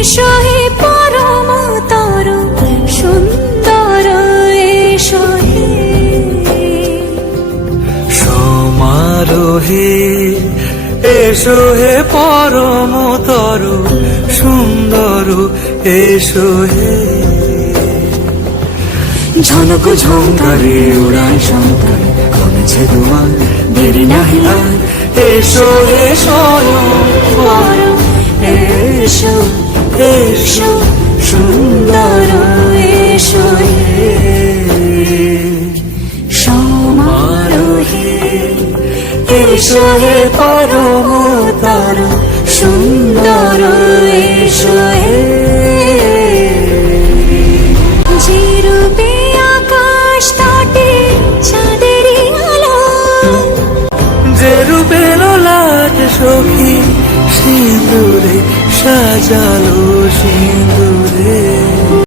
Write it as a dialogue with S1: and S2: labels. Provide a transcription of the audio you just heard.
S1: এসো হে পরমতর সুন্দর এসো হে সমারোহে এসো হে পরমতর সুন্দর এসো হে ঝনক ঝঙ্কারে উড়ান শঙ্কার কমেছে তোমার দেরি নাহি আর এসো
S2: এসো
S1: এসো, সুন্দর
S2: এসো সমারোহে
S1: এসো হে পরম তর
S2: সুন্দর এসো যে রূপে আকাশ তটে চাঁদেরই আলো
S1: যে রূপে লোলাট